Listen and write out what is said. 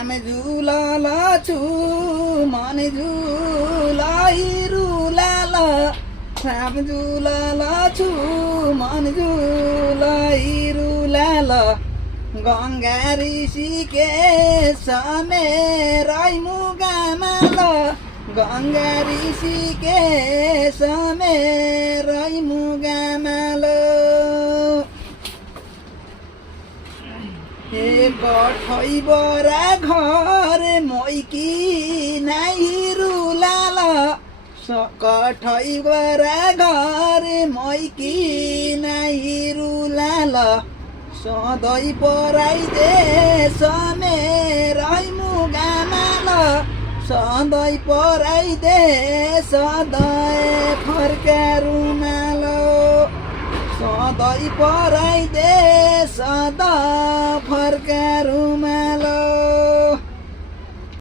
श्याम झुलल छु मन झुलाई रुलाल श्याम झुलल छु मन झुलाई रुलाल गङ्गा ऋषिकेश मेरै मुगामाल गङ्गा ऋषिकेश मेरै मुगामाल कठै बरा घर मैकी नाइ रुलाल कठै बरा घर मैकी नाइ रुलाल सधैँ पराइदे मेरै मुगामाल सधैँ पराइदे सधैँ फर्का रुमाल सधैँ पराइदे सदा फर्का रुमाल